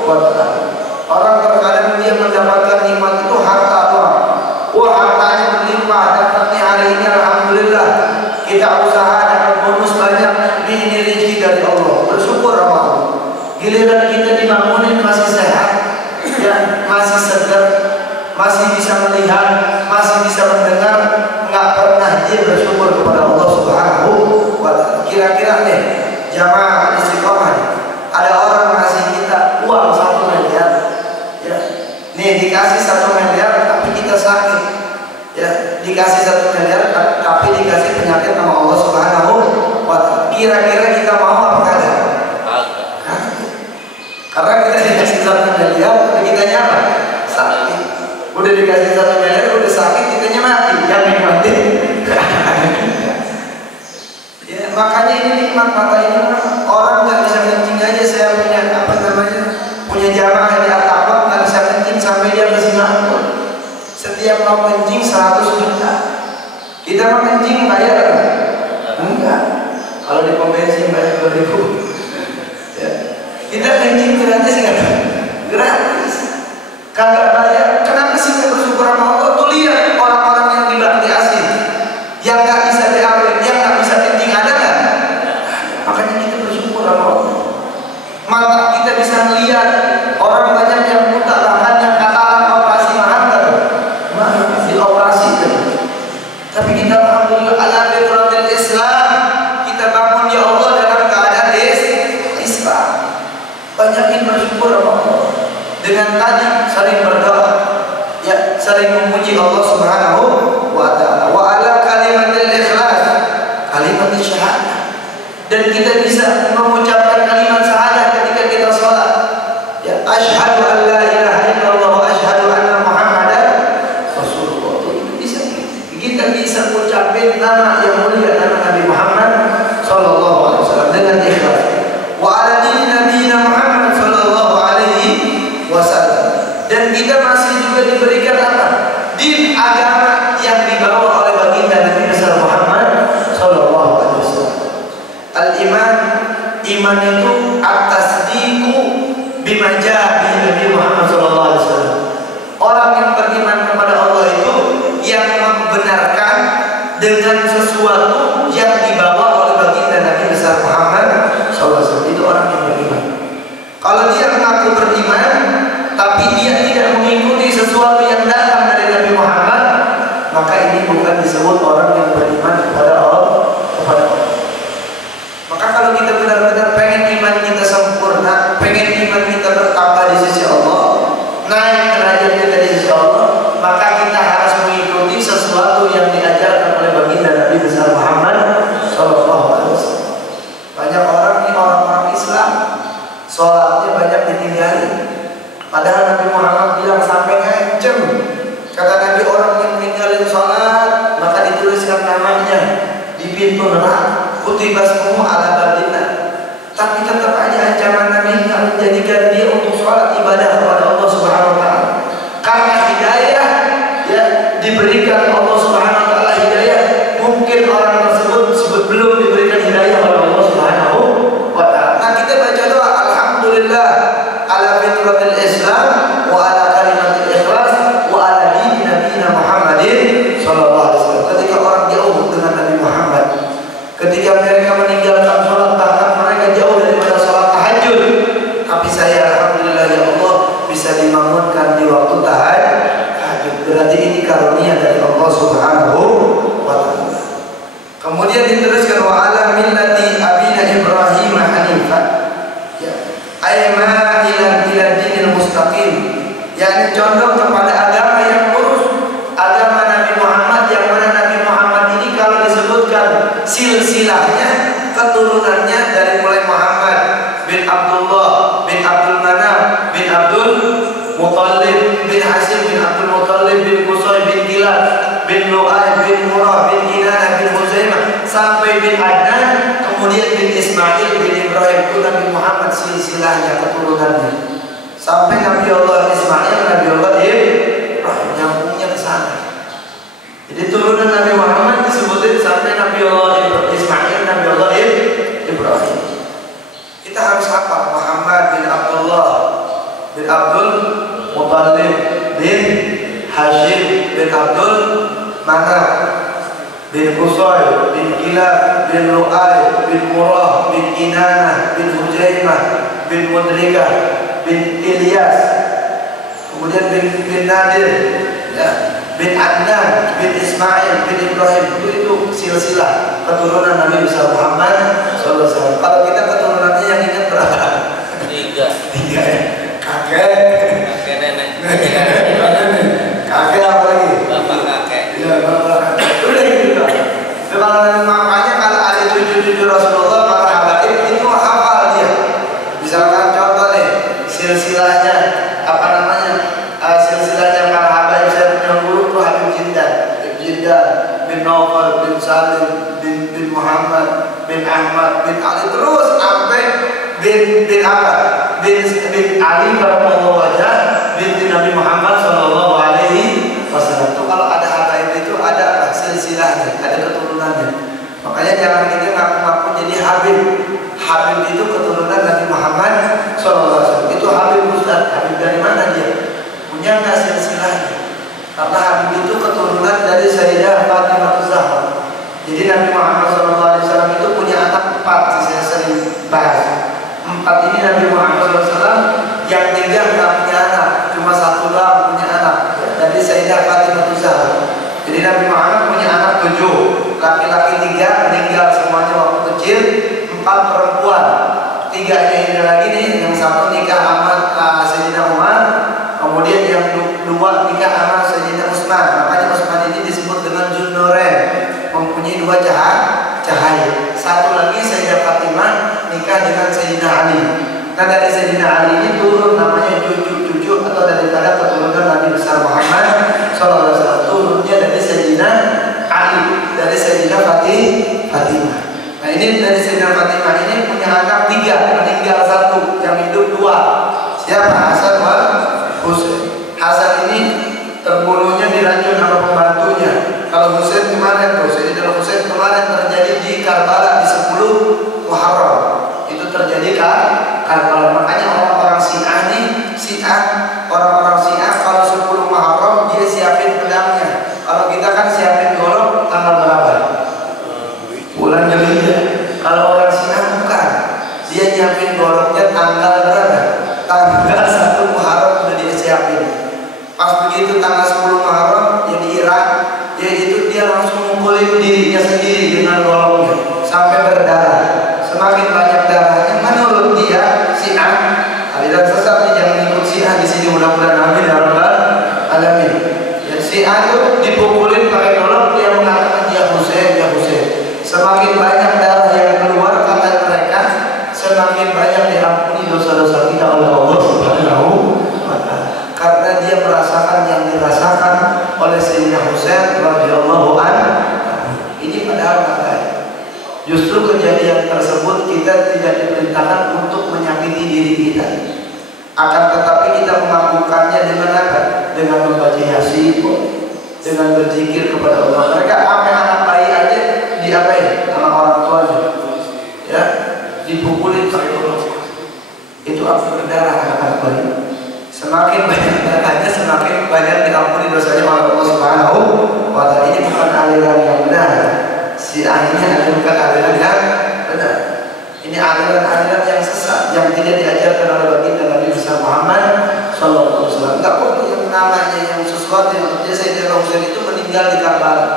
wa Ta'ala. Orang terkadang dia mendapatkan nikmat itu harta doang. Wah, hartanya berlimpah, dapatnya hari ini alhamdulillah. Kita usaha dapat bonus banyak, ini rezeki dari Allah. Bersyukur sama Allah. Giliran kita dibangunin masih sehat, ya, masih segar, masih bisa melihat, masih bisa mendengar, nggak pernah dia bersyukur kepada Allah Subhanahu wa Ta'ala. Kira-kira nih, jamaah istiqomah, ada orang ngasih kita uang 1 miliar, ya, nih dikasih 1 miliar tapi kita sakit, ya, dikasih 1 miliar tapi dikasih penyakit sama Allah Subhanahu wa Ta'ala. Kira-kira kita mau apa kagak? Karena kita dikasih 1 miliar tapi kita nyapa sakit. Udah dikasih 1 miliar udah sakit, kita mati. Yang nikmatin ya, makanya ini nikmat mata ini. Orang nggak bisa kencing aja. Saya punya punya jamaah di Al-Taqwa nggak bisa kencing sampai dia ke Singapura. Setiap mau kencing 100 juta. Kita mau kencing bayar enggak? Kalau di pom bensin bayar 2.000. Ya. Kita kencing gratis nggak? Gratis. Kagak bayar. Kenapa sih kita bersyukur sama Allah? Tuh lihat orang-orang yang di bakti asli, yang nggak bisa BAB, yang nggak bisa kencing, ada nggak? Makanya kita bersyukur sama Allah. Mata kita bisa melihat. Orang banyak yang buta, bahkan yang katakan operasi mahal kan? Mahal dioperasi kan? Tapi kita alhamdulillah ala fitratil Islam. Kita bangun ya Allah dalam keadaan Islam. Banyakin bersyukur sama Allah. Dengan tadi sering berdoa, ya, sering memuji Allah Subhanahu wa Ta'ala. Wa ala kalimatil ikhlas, kalimat syahadah. Dan kita bisa mengucapkan kalimat syahadah ketika kita sholat, ya, asyhadu an la ilaha illallah wa asyhadu anna Muhammadan Rasulullah. Itu bisa kita bisa ucapin nama yang mulia, nama Nabi Muhammad sallallahu alaihi wasallam dengan ikhlas. Wa ala dini nabiyina Muhammad sallallahu alaihi wasallam. Dan kita masih juga diberikan apa? Din agama yang dibawa oleh baginda Nabi besar Muhammad sallallahu alaihi wasallam. Al-iman, iman itu at-tasdiqu bima jaa bihi Nabi Muhammad sallallahu alaihi wasallam. Orang yang beriman kepada Allah itu yang membenarkan dengan sesuatu yang dibawa oleh baginda Nabi besar Muhammad sallallahu alaihi wasallam. Itu orang yang beriman. Kalau dia mengaku beriman tapi dia tidak mengikuti sesuatu yang datang dari Nabi Muhammad, maka ini bukan disebut orang yang beriman kepada Allah. Maka kalau kita benar-benar pengen iman kita sempurna, pengen iman kita bertambah di sisi Allah, naik derajat kita di sisi Allah, maka kita harus mengikuti sesuatu yang diajarkan oleh baginda Nabi besar Muhammad sallallahu alaihi wasallam. Banyak orang nih, orang-orang Islam, sholatnya banyak ditinggalin. Padahal Nabi Muhammad bilang sampai ngancem. Kata Nabi, orang yang meninggalin sholat maka dituliskan namanya di pintu neraka, kutibas umum ala badina. Tapi tetap aja ancaman Nabi tidak menjadikan dia untuk sholat ibadah kepada Allah Subhanahu wa Ta'ala. Karena hidayah, ya, diberikan Allah Subhanahu wa Ta'ala hidayah. Mungkin orang tersebut belum Kemudian diteruskan wa ala millati abina Ibrahim hanifan. Ya. Ay ma'ilan ila dinil mustaqim. Yakni condong kepada agama yang lurus, agama Nabi Muhammad, yang mana Nabi Muhammad ini kalau disebutkan silsilahnya, keturunannya dari mulai Muhammad bin Abdullah bin Abdul Manaf bin Abdul Muttalib bin Hashim bin Abdul Muttalib bin Qusay bin Kilab bin Lu'ay bin Murrah bin Kinanah bin Huzaimah sampai bin Adnan, kemudian bin Ismail bin Ibrahim. Itu Nabi Muhammad silsilahnya, keturunannya sampai Nabi Allah Ismail, Nabi Allah Ibrahim, nyambungnya ke sana. Jadi turunan Nabi Muhammad disebutin sampai Nabi Allah Ismail, Nabi Allah Ibrahim. Kita harus hafal Muhammad bin Abdullah bin Abdul Muttalib bin Hashim bin Abdul Manaf bin Qusay bin Kilab bin Lu'ay bin Murrah bin Kinanah bin Huzaimah bin Mudrikah bin Ilyas, kemudian bin Nadir, ya, bin Adnan bin Ismail bin Ibrahim. Itu silsilah keturunan Nabi besar Muhammad SAW. Kalau kita keturunannya yang ingat berapa? Tiga ya. Kakek nenek. Kakek apa lagi? Bapak kakek. Ya, bapak kakek. Udah gitu. Makanya kalau ada cucu-cucu Rasulullah, para habaib itu hafal dia. Misalkan contoh nih, silsilahnya apa namanya? Silsilahnya para habaib saya punya guru tuh Habib Jindan bin Nawfal bin Salim bin Muhammad bin Ahmad bin Ali, terus sampai bin Ali radhiyallahu wajah bin Nabi Muhammad sallallahu alaihi wasallam. Itu kalau ada habaib itu ada silsilahnya, ada keturunannya. Makanya jangan kita ngaku-ngaku jadi Habib. Habib itu keturunan Nabi Muhammad SAW. Itu Habib Ustaz. Habib dari mana dia? Punya nggak silsilahnya? Karena Habib itu keturunan dari Sayyidah Fatimah Zahra. Jadi Nabi Muhammad SAW itu punya anak 4. Saya sering bahas. 4 ini Nabi Muhammad SAW, yang 3 nggak punya anak, cuma 1 doang punya anak. Dari Sayyidah Fatimah Zahra. Jadi Nabi Muhammad punya anak 7, laki-laki 3 meninggal semuanya waktu kecil, 4 perempuan. 3-nya ini lagi nih, yang 1 nikah sama Sayyidina Umar, kemudian yang 2 nikah sama Sayyidina Utsman. Makanya Utsman ini disebut dengan Dzunnuurain, mempunyai 2 cahaya. 1 lagi Sayyidah Fatimah nikah dengan Sayyidina Ali. Nah dari Sayyidina Ali ini turun namanya cucu atau daripada keturunan Nabi besar Muhammad SAW. Turunnya dari Sayyidina Ali, dari Sayyidina Fatimah. Nah ini dari Sayyidina Fatimah ini punya anak 3, meninggal 1, yang hidup 2. Siapa? Hasan wal Husain. Hasan ini terbunuhnya diracun sama pembantunya. Kalau Husain kemarin tuh, Sayyidina Husain kemarin terjadi di Karbala di 10 Muharram. Itu terjadi Karbala. Makanya orang-orang Syiah nih, orang-orang Syiah kalau 10 Muharram dia siapin pedangnya. Kalau kita kan siapin golok tanggal berapa? Bulan Zulhijjah. Kalau orang Syiah bukan, dia nyiapin goloknya tanggal berapa? Tanggal 1 Muharram sudah dia siapin. Pas begitu tanggal 10 Muharram yang di Irak, dia langsung ngumpulin dirinya sendiri dengan goloknya sampai berdarah. Semakin banyak darahnya, menurut dia Syiah aliran sesat. Jangan ikut Syiah di sini, mudah-mudahan amin ya rabbal alamin. Ya, Syiah itu dipukulin pakai golok, dia mengatakan ya Husain, ya Husain. Semakin banyak darah yang keluar, kata mereka, semakin banyak diampuni dosa-dosa kita oleh Allah Subhanahu wa ta'ala. Karena dia merasakan yang dirasakan oleh Sayyidina Husain radhiyallahu anhu. Ini padahal kata, justru kejadian tersebut kita tidak diperintahkan untuk menyakiti diri kita. Akan tetapi kita melakukannya dengan apa? Dengan membaca Yasin, dengan berzikir kepada Allah. Mereka sampai anak bayi aja diapain sama orang tuanya, ya, dipukulin pakai golok. Itu apa? Berdarah anak bayi. Semakin banyak darahnya, semakin banyak diampuni dosanya oleh Allah Subhanahu wa ta'ala. Ini bukan aliran yang benar. Syiah ini bukan aliran yang benar. Ini aliran-aliran yang sesat, yang tidak diajarkan oleh baginda Nabi besar Muhammad sallallahu alaihi wasallam. Enggak perlu yang namanya yang sesuatu yang terjadi. Sayyidina Husain itu meninggal di Karbala.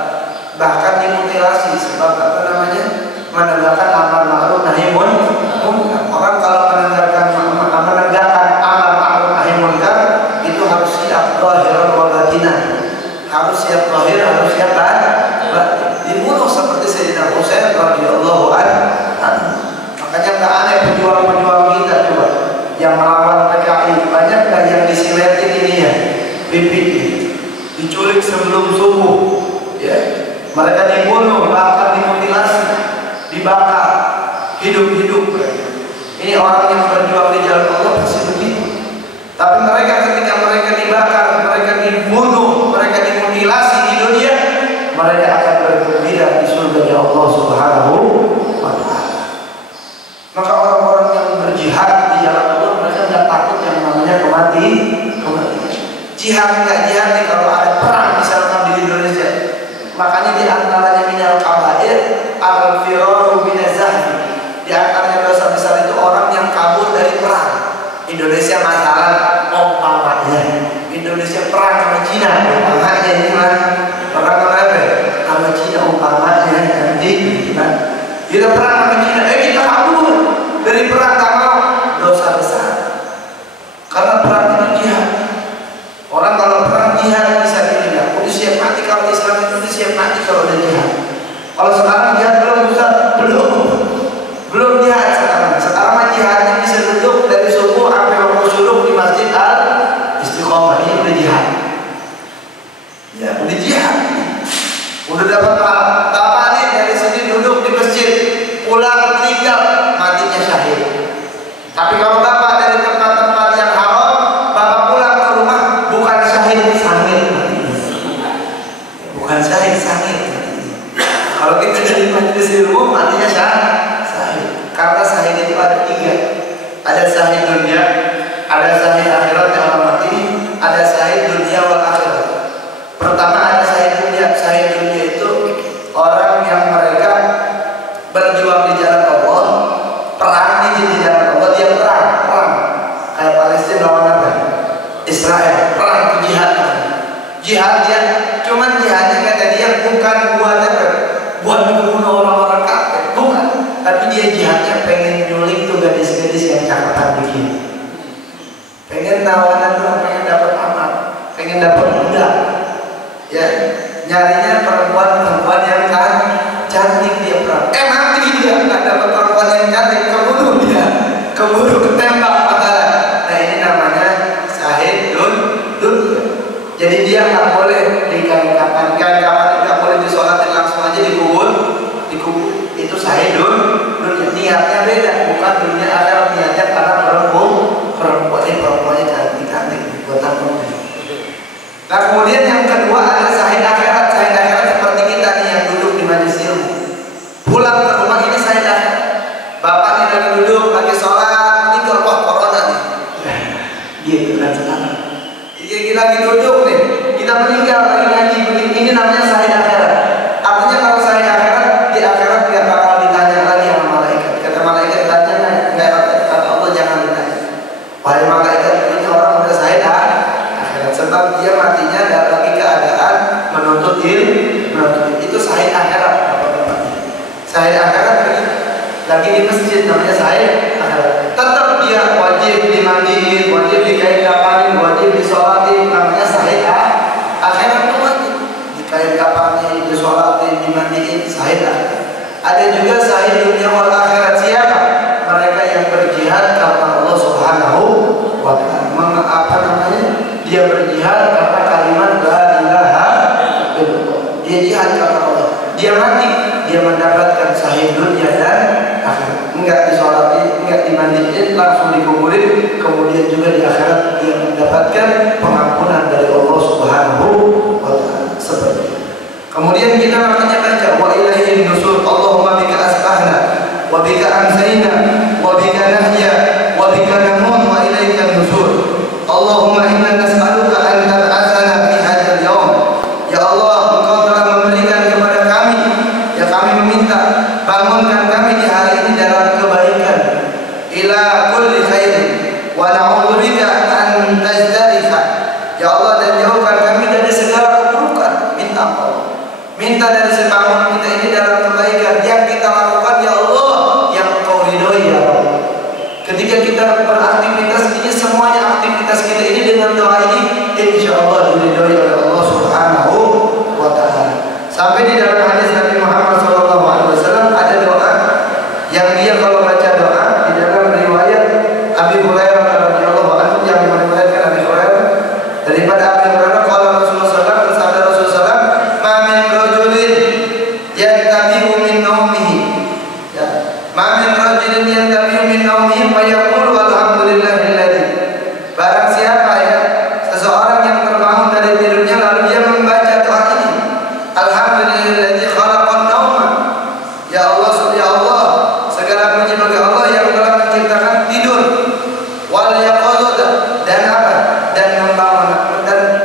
Bahkan di mutilasi sebab apa namanya? Menegakkan amar ma'ruf nahi munkar. Orang kalau menegakkan amar ma'ruf nahi munkar itu harus siap zahiran wa batinan. Harus siap zahir, harus siap batin. Dibunuh seperti Sayyidina Husain radhiyallahu anhu. Makanya nggak aneh pejuang-pejuang kita coba yang melawan PKI, banyak nggak yang disiletin ini ya, bibit diculik sebelum subuh, ya, mereka dibunuh, bahkan dimutilasi, dibakar, hidup-hidup. Ini orang yang berjuang di jalan Allah pasti begitu. Tapi mereka ketika mereka dibakar, mereka dibunuh, mereka dimutilasi di dunia, mereka akan bergembira di surga Allah Subhanahu wa Ta'ala. Maka orang-orang yang berjihad di jalan Allah, mereka tidak takut yang namanya kematian. Jihad nggak jihad nih kalau ada perang misalkan di Indonesia. Makanya di antaranya minal kabair al-firaru minaz-zahfi. Di antaranya dosa besar itu orang yang kabur dari perang. Indonesia masalah umpamanya. Indonesia perang sama Cina, umpamanya ini kan perang apa? Sama Cina umpamanya nanti kan. Kita perang sama Cina, kita kabur dari perang, tak mau, dosa besar. Karena perang itu jihad. Orang kalau perang jihad bisa tidak, udah siap mati kalau Islam itu siap mati kalau udah jihad. Kalau sekarang jihad belum jihad sekarang. Sekarang jihadnya bisa duduk dari subuh sampai waktu syuruk di Masjid Al-Istiqomah, ini udah jihad. Ya, udah jihad. Udah dapat apa nih dari sini duduk di masjid, pulang tinggal matinya syahid. Tapi kalau bapak dari tempat-tempat yang haram, bapak pulang ke rumah bukan syahid, sangit matinya. Bukan syahid, sangit matinya. Kalau kita dari majelis ilmu matinya syahid. Karena syahid itu ada 3. Ada syahid dunia, ada syahid akhirat yang Allah mati, ada syahid dunia wal akhirat. Pertama ada syahid dunia. Syahid dunia itu orang yang mereka berjuang di jalan Allah, perang di jalan Allah, dia perang kayak Palestina lawan apa? Israel, perang itu jihad. Jihad dia, cuman jihadnya kata dia bukan buat apa? Buat membunuh orang-orang kafir, bukan. Tapi dia jihadnya pengen nyulik tuh gadis-gadis yang cakapan begini. Pengen tawanan tuh, pengen dapat amal, pengen dapat budak. Ya, nyarinya perempuan yang cantik dia perang. Mati dia nggak dapat perempuan yang cantik, keburu dia, keburu ketembak matalah. Nah ini namanya syahid dunia. Jadi dia nggak boleh dikain-kapan nggak boleh disolatin langsung aja dikubur. Itu syahid dunia. Niatnya beda, bukan dunia akhirat, niatnya karena perempuannya cantik buatan putih. Nah kemudian yang kedua ada syahid akhirat. Syahid akhirat seperti kita nih yang duduk di majelis ilmu. Pulang ke rumah ini syahid akhirat. Bapaknya lagi duduk, lagi sholat, ini wah corona nih. Gitu kan sekarang. Kita lagi duduk nih, kita meninggal lagi ngaji begini. Ini namanya syahid akhirat. Artinya kalau syahid akhirat, di akhirat tidak bakal ditanya lagi sama malaikat. Kata malaikat tanya, nggak kata Allah jangan ditanya. Wahai malaikat, ini orang udah syahid akhirat. Sebab dia matinya dalam lagi keadaan menuntut ilmu. Itu syahid akhirat. Syahid akhirat lagi di masjid namanya syahid akhirat. Tetap dia wajib dimandiin, wajib dikain-kapanin, wajib disolatin, namanya syahid akhirat itu wajib dikain-kapanin, disolatin, dimandiin, syahid akhirat. Ada juga syahid dunia wal akhirat. Siapa? Mereka yang berjihad karena Allah Subhanahu wa Ta'ala. Apa namanya? Dia berjihad karena kalimat la ilaha illallah. Dia jihad karena Allah. Dia mati, dia mendapatkan syahid dunia dan akhirat. Enggak disolati, enggak dimandiin, langsung dikuburin. Kemudian juga di akhirat dia mendapatkan pengampunan dari Allah Subhanahu wa Ta'ala. Seperti itu. Kemudian kita makanya baca wa ilaihin nusur. Allahumma bika asbahna wa bika amsayna wa bika nahya wa bika namut wa ilaika nusur. Allahumma inna nas'aluka an tab'atsana fi hadzal yaum. Ya Allah, Engkau telah memberikan kepada kami, ya kami meminta bangunkan kami di hari ini dalam kebaikan. Ila kulli khairin wa na'udzubika an tajdariha. Ya Allah, dan jauhkan kami dari segala keburukan. Minta Allah. Minta dari sebangun kita ini min naumihi. Ya, ma min rajulin yantabihu min naumihi fa yaqulu alhamdulillahilladzi. Barang siapa ya seseorang yang terbangun dari tidurnya lalu dia membaca doa ini, alhamdulillahilladzi khalaqan nauma. Ya Allah, segala puji bagi Allah yang telah menciptakan tidur, wal yaqadzah, dan apa? Dan membangun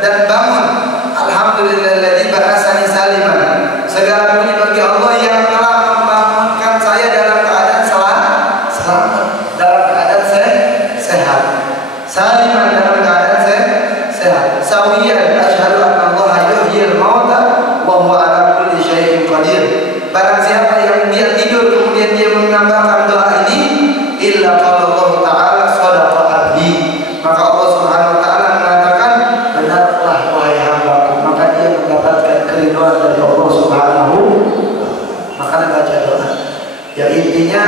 dan bangun. Alhamdulillahilladzi ba'asani saliman. Segala puji bagi Allah yang telah membangunkan saya dalam keadaan selamat, dalam keadaan sehat. Saliman, dalam keadaan sehat. Sawiyan asyhadu anna Allah yuhyil mauta wa huwa ala kulli syai'in qadir. Barang siapa yang dia tidur kemudian dia menambahkan doa ini, illa qala Allah taala shadaqa abdi, maka Allah Subhanahu wa taala mengatakan benarlah wahai hamba, maka dia mendapatkan keridhaan dari Allah Subhanahu. Maka baca doa. Ya intinya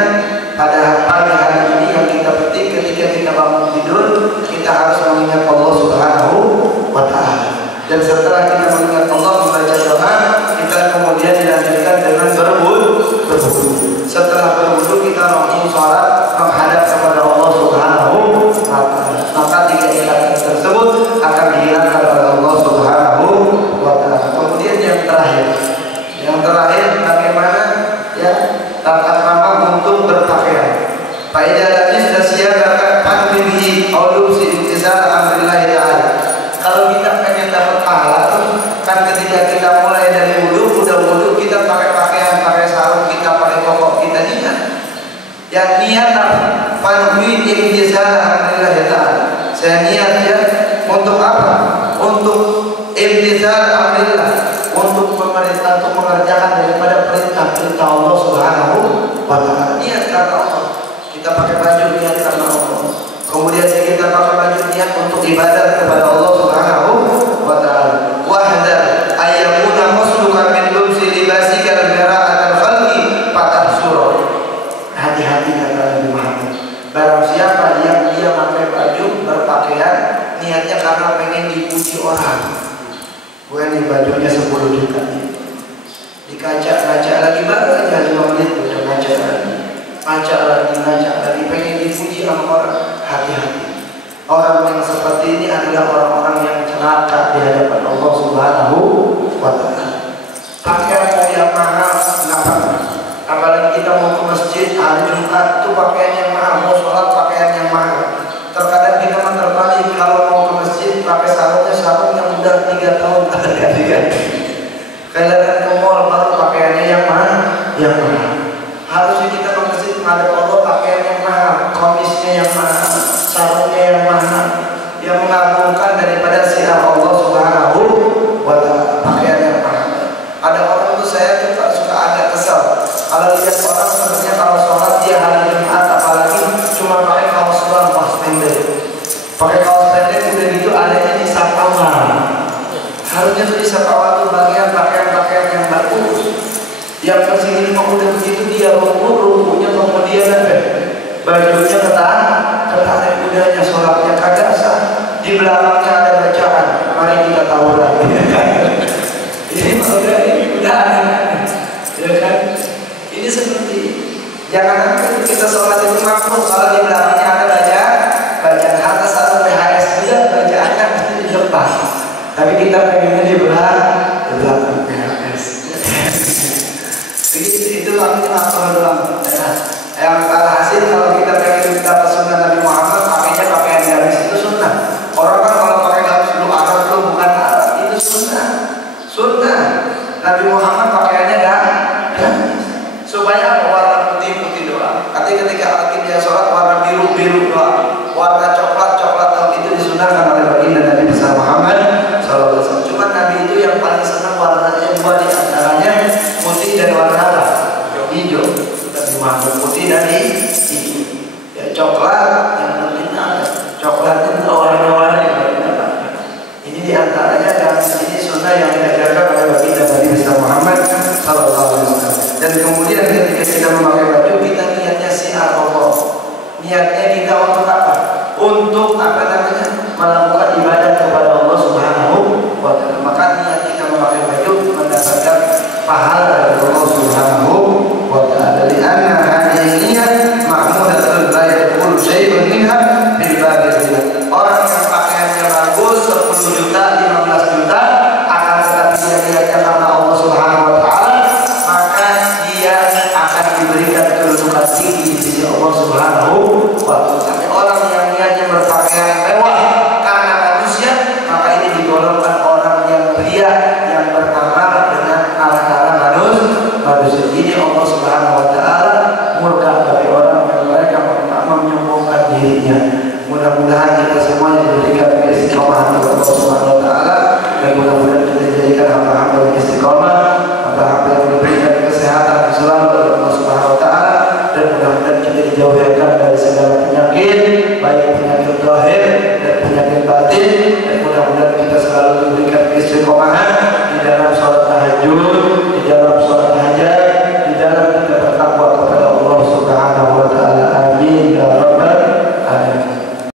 pada pagi hari ini yang kita petik ketika kita bangun tidur, kita harus mengingat Allah Subhanahu wa taala. Dan setelah kita mengingat Allah membaca doa, kita kemudian dilanjutkan dengan berwudu. Setelah berwudu kita langsung sholat menghadap kepada Allah Subhanahu wa taala. Maka tiga ibadah tersebut akan dihilangkan oleh Allah Subhanahu wa taala. Kemudian yang terakhir bagaimana ya tata krama untuk berpakaian. Faedah hadis tasiyaka qadbihi aw lubsi imtithal amrillah ta'ala. Kalau kita pengen dapat pahala kan ketika kita mulai dari udah wudu kita pakai pakaian, pakai sarung kita, pakai koko kita niat. Yang niat apa? Fanwi imtithal amrillah ta'ala. Saya niat ya untuk apa? Untuk imtithal amrillah, untuk pemerintah, untuk mengerjakan daripada perintah-perintah Allah Subhanahu wa taala. Niat karena Allah. Kita pakai baju niat karena Allah. Kemudian kita pakai baju niat untuk ibadat kepada Allah Subhanahu wa taala. Wahdar ayyakuna musluka min lubsi libasika al-mira'at al-khalqi fatahsura. Hati-hati kata Nabi Muhammad. Barang siapa yang dia pakai baju berpakaian niatnya karena pengen dipuji orang. Gue nih bajunya 10 juta nih. Dikaca-kaca lagi baru aja 5 menit udah ngaca lagi, pengen dipuji sama orang. Hati-hati. Orang yang seperti ini adalah orang-orang yang celaka di hadapan Allah Subhanahu wa taala. Pakaian yang mahal nggak apa-apa. Apalagi kita mau ke masjid hari Jumat itu pakaian yang mahal, mau sholat pakaian yang mahal. Terkadang kita terbalik, kalau mau ke masjid pakai sarung yang udah 3 tahun ada ganti-ganti. Kadang-kadang ke mall baru pakaiannya yang mahal. Harusnya kita ke masjid menghadap Allah pakaian yang mahal, komisnya yang mahal, sarungnya yang mahal, yang mengagumkan daripada syiar Allah Subhanahu wa taala, pakaian yang mahal. Ada orang tuh saya tuh suka agak kesel kalau lihat orang sebenarnya kalau sholat dia hari Jumat apalagi cuma pakai kaos doang, kaos pendek. Pakai kaos pendek udah gitu adanya di sapawal. Harusnya tuh di sapawal tuh bagian pakaian-pakaian yang bagus. Yang kesini mah udah begitu dia rumputnya kemudian bajunya ketarik udahnya, sholatnya kagak sah. Di belakangnya ada bacaan, mari kita tawuran. Ini udah aneh, ya kan? Ini seperti jangan sampai kita sholat itu makmum kalau di belakangnya ada bacaan atas atau PHS juga bacaannya pasti di depan. Tapi kita pengennya di belakang PHS. Itu artinya apa doang. Yang alhasil kalau kita pengen dapat sunnah Nabi Muhammad pakainya pakaian gamis itu sunnah. Orang kan kalau pakai gamis lu Arab lu bukan Arab itu sunnah. Nabi Muhammad pakaiannya gamis supaya apa? Warna putih doang. Nanti ketika dia sholat warna biru doang, warna coklat itu disunahkan oleh baginda Nabi besar Muhammad SAW. Cuma Nabi itu yang paling senang warnanya dua di antaranya putih dan warna apa? Hijau. Nabi Muhammad putih dan hijau. Ya coklat yang penting ada. Coklatnya warna-warni. Ini di antaranya dan ini sunnah yang diajarkan oleh baginda Nabi besar Muhammad SAW. Dan kemudian ketika kita memakai baju kita niatnya syiar Allah. Niatnya kita untuk apa? Untuk melakukan ibadah kepada Allah Subhanahu wa taala. Maka niat kita memakai baju mendapatkan pahala dari Allah Subhanahu ini Allah Subhanahu wa taala murka bagi orang yang mereka menyombongkan dirinya. Mudah-mudahan kita semuanya diberikan istiqomah oleh Allah Subhanahu wa taala dan mudah-mudahan kita dijadikan hamba-hamba yang istiqomah, hamba-hamba yang